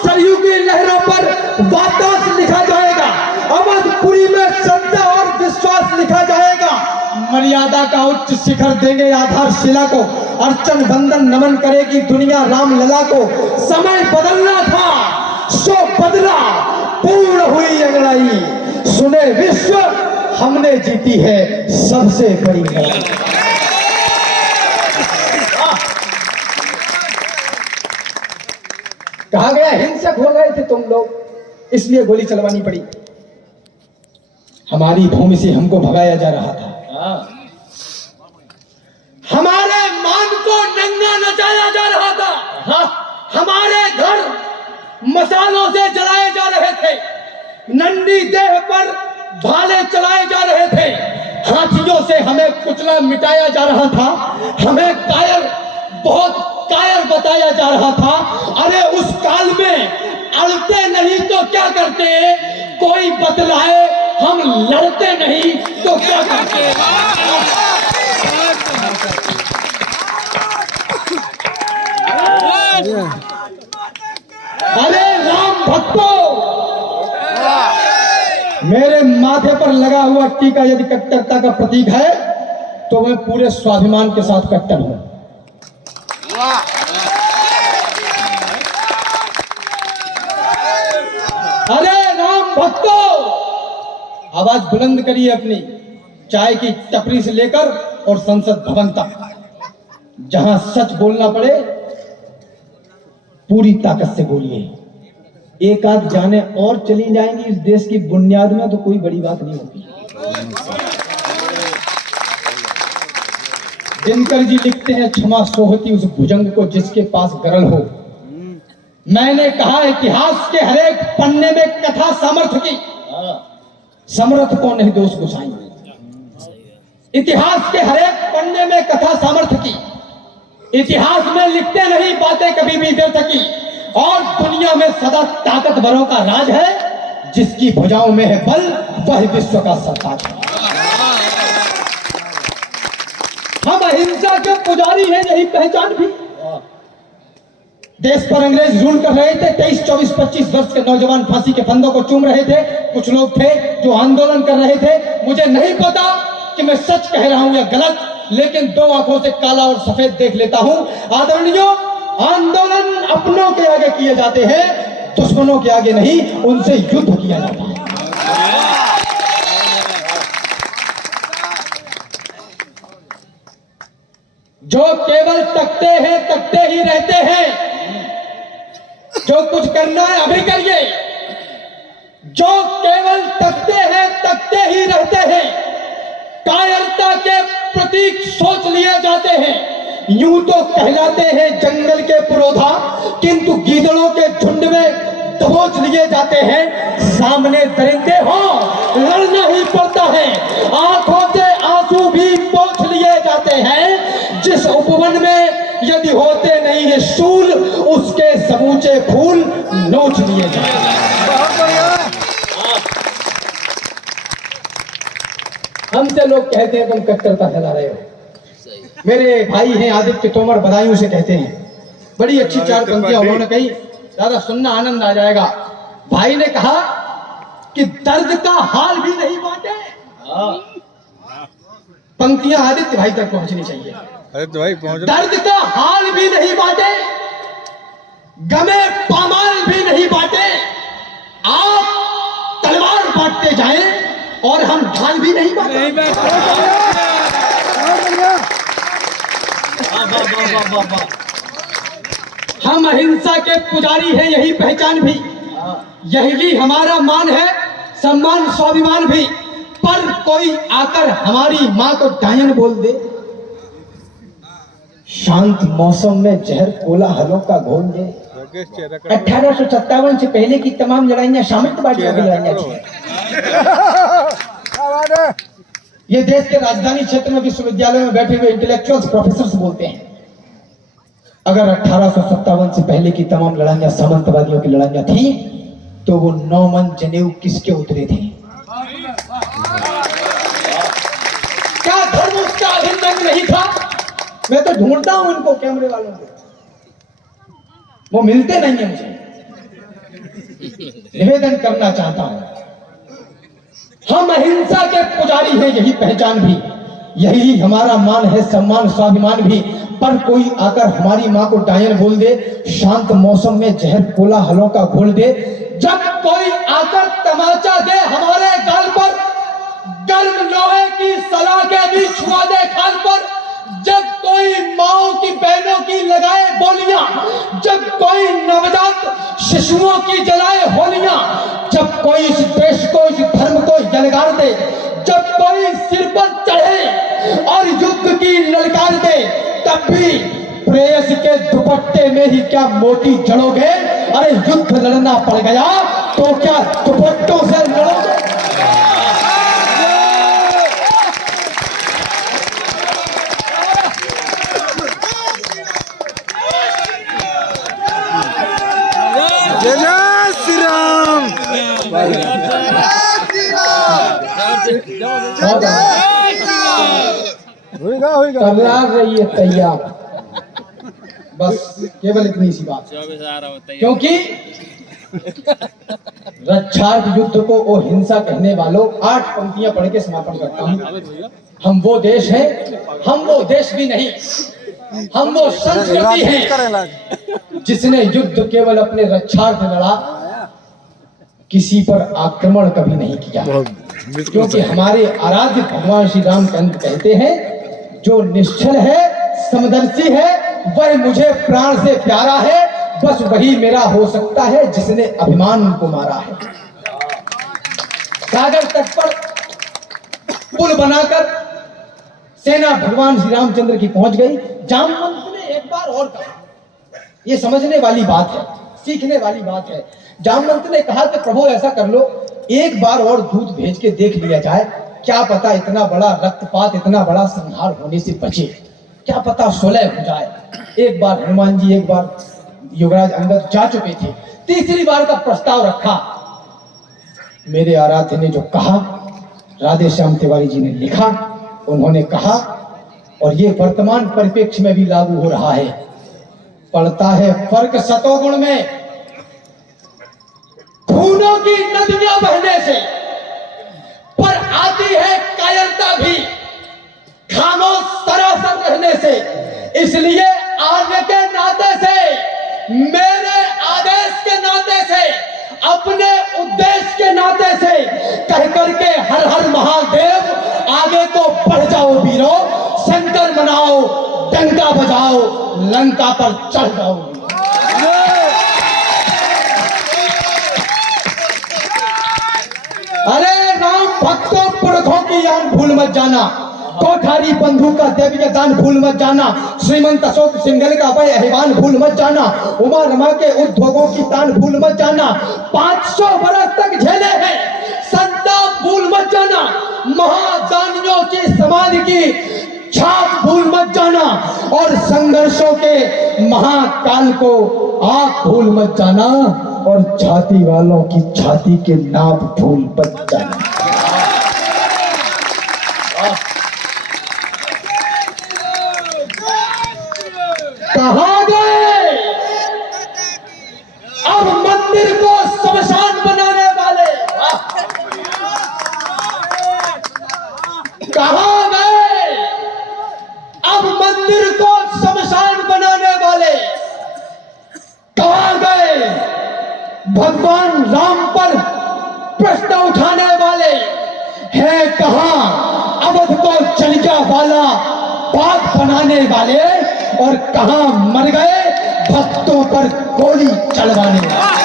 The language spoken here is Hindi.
सरयू की लहरों पर वातास लिखा जाएगा, अवधपुरी में श्रद्धा और विश्वास लिखा जाएगा। मर्यादा का उच्च शिखर देंगे आधारशिला को, अर्चन वंदन नमन करेगी दुनिया राम लला को। समय बदलना था सो बदला, पूर्ण हुई अंगड़ाई, सुने विश्व हमने जीती है सबसे बड़ी लड़ाई। कहा गया हिंसक हो गए थे तुम लोग, इसलिए गोली चलवानी पड़ी। हमारी भूमि से हमको भगाया जा रहा था, हमारे मान को नंगा नचाया जा रहा था, हमारे घर मसालों से जलाए जा रहे थे, नंदी देह पर भाले चलाए जा रहे थे, हाथियों से हमें कुचला मिटाया जा रहा था, हमें कायर, बहुत कायर बताया जा रहा था। अरे उस काल में अड़ते नहीं तो क्या करते, कोई बतलाए हम लड़ते नहीं तो क्या करते। अरे राम भक्तों, मेरे माथे पर लगा हुआ टीका यदि कट्टरता का प्रतीक है तो मैं पूरे स्वाभिमान के साथ कट्टर हूं। अरे राम भक्तों, आवाज बुलंद करिए अपनी, चाय की टपरी से लेकर और संसद भवन तक, जहां सच बोलना पड़े पूरी ताकत से बोलिए। एक आध जाने और चली जाएंगी इस देश की बुनियाद में तो कोई बड़ी बात नहीं होती। दिनकर जी लिखते हैं, क्षमा सोहती उस भुजंग को जिसके पास गरल हो। मैंने कहा इतिहास के हरेक पन्ने में कथा सामर्थ्य की, समर्थ को नहीं दोष गुसाई। इतिहास के हरेक पन्ने में कथा सामर्थ्य की, इतिहास में लिखते नहीं बातें कभी भी व्यर्थ की। और दुनिया में सदा ताकतवरों का राज है, जिसकी भुजाओं में है बल वह विश्व का सरताज है। हम अहिंसा के पुजारी हैं, यही पहचान भी। देश पर अंग्रेज रूल कर रहे थे, 23, 24, 25 वर्ष के नौजवान फांसी के फंदों को चूम रहे थे। कुछ लोग थे जो आंदोलन कर रहे थे। मुझे नहीं पता कि मैं सच कह रहा हूं या गलत, लेकिन दो आंखों से काला और सफेद देख लेता हूं। आदरणीयों, आंदोलन अपनों के आगे किए जाते हैं, दुश्मनों के आगे नहीं, उनसे युद्ध किया जाता है। जो केवल तकते हैं, तकते ही रहते हैं। जो कुछ करना है अभी करिए। जो केवल तकते हैं, तकते ही रहते हैं। कायरता के प्रतीक सोच लिए जाते हैं। यूं तो कहलाते हैं जंगल के पुरोधा, किंतु गीदड़ों के झुंड में दबोच लिए जाते हैं। सामने दरिंदे हो, लड़ना ही पड़ता है। आंखों से आंसू भी पोंछ लिए जाते हैं। जिस उपवन में यदि होते नहीं है शूल, उसके समूचे फूल नोच लिए जाते हैं। हमसे लोग कहते हैं तुम कट्टरता फैला रहे हो। मेरे भाई हैं आदित्य तोमर, बधाइयों से कहते हैं। बड़ी अच्छी चार पंक्तियां उन्होंने कही, दादा सुनना आनंद आ जाएगा। भाई ने कहा कि दर्द का हाल भी नहीं बांटे। पंक्तियां आदित्य भाई तक पहुंचनी चाहिए। आदित्य भाई पहुंच। दर्द का हाल भी नहीं बांटे, गमे पामाल भी नहीं बांटे। आप तलवार बांटते जाएं और हम ढाल भी नहीं बांटे। हम अहिंसा के पुजारी हैं, यही पहचान भी, यही हमारा मान है, सम्मान स्वाभिमान भी। पर कोई आकर हमारी मां को डायन बोल दे, शांत मौसम में जहर कोलाहलों का घोल दे। 1857 से पहले की तमाम लड़ाइयां सामंतवादियों की लड़ाइयां थी। ये देश के राजधानी क्षेत्र में विश्वविद्यालय में बैठे हुए इंटेलेक्चुअल्स, प्रोफेसर्स बोलते हैं, अगर 1857 से पहले की तमाम लड़ाइयां सामंतवादियों की लड़ाइयां थी, तो वो 9 मन जनेऊ किसके उतरे थे? क्या धर्म उसका अभिन्न अंग नहीं था? मैं तो ढूंढता हूं इनको, कैमरे वालों को, वो मिलते नहीं है मुझे। निवेदन करना चाहता हूं। हम अहिंसा के पुजारी हैं, यही पहचान भी, यही हमारा मान है, सम्मान स्वाभिमान भी। पर कोई आकर हमारी माँ को डायन बोल दे, शांत मौसम में जहर कोलाहलों का घोल दे, जब कोई आकर तमाचा दे हमारे गाल पर, गर्म लोहे की सलाखें भी छुआ दे खाल पर, जब कोई माओ की बहनों की लगाए बोलियां, जब कोई नवजात शिशुओं की जलाए होलियां, जब कोई इस देश को, इस धर्म को जलगार दे, जब कोई सिर पर चढ़े और युद्ध की ललकार दे, तब भी प्रेयसी के दुपट्टे में ही क्या मोती जड़ोगे? अरे युद्ध लड़ना पड़ गया तो क्या दुपट्टों से लड़ोगे? जय जय श्री राम। तैयार रहिए, तैयार, बस केवल इतनी सी बात। क्योंकि रक्षार्थ युद्ध को ओ हिंसा कहने वालों 8 पंक्तियां पढ़ के समापन करता हूं। हम वो देश हैं, हम वो देश भी नहीं, हम वो संस्कृति हैं जिसने युद्ध केवल अपने रक्षार्थ लड़ा, किसी पर आक्रमण कभी नहीं किया। क्योंकि हमारे आराध्य भगवान श्री रामचंद्र कहते हैं, जो निश्चल है, समदर्शी है, वह मुझे प्राण से प्यारा है, बस वही मेरा हो सकता है जिसने अभिमान को मारा है। सागर तट पर पुल बनाकर सेना भगवान श्री रामचंद्र की पहुंच गई। जामवंत ने एक बार और कहा, यह समझने वाली बात है, सीखने वाली बात है। जामवंत ने कहा कि प्रभु ऐसा कर लो, एक बार और दूत भेज के देख लिया जाए, क्या पता इतना बड़ा रक्तपात, इतना बड़ा संहार होने से बचे, क्या पता सुलह हो जाए। एक बार हनुमान जी, एक बार युवराज अंगद जा चुके थे, तीसरी बार का प्रस्ताव रखा। मेरे आराध्य ने जो कहा, राधे श्याम तिवारी जी ने लिखा, उन्होंने कहा, और ये वर्तमान परिप्रेक्ष्य में भी लागू हो रहा है। पड़ता है फर्क सतोगुण में, खूनों की नदियां बहने से, पर आती है कायरता भी खामोश सरासर रहने से। इसलिए आर्य के नाते से, मेरे आदेश के नाते से, अपने उद्देश्य के नाते से कह करके हर हर महादेव, आगे को बढ़ जाओ वीरों, शंकर मनाओ, डंका बजाओ, लंका पर चढ़ जाओ। अरे राम भक्तों, पुरखों की यान भूल मत जाना, कोठारी बंधु का देवी का दान भूल मत जाना, श्रीमंत अशोक सिंघल का वह अहिवान भूल मत जाना, उमा रमा के उद्योगों की तान भूल मत जाना, 500 बरस तक झेले हैं संताप भूल मत जाना, महादानियों की समाधि की छाप भूल मत जाना, और संघर्षों के महाकाल को आप भूल मत जाना, और छाती वालों की छाती के नाप भूल मत जाना। कहां गए अब मंदिर को शमशान बनाने वाले? कहां गए अब मंदिर को शमशान बनाने वाले? कहां गए भगवान राम पर प्रश्न उठाने वाले? है कहां अवध को चलिया वाला बाग बनाने वाले? और कहां मर गए भक्तों पर गोली चलवाने वाले?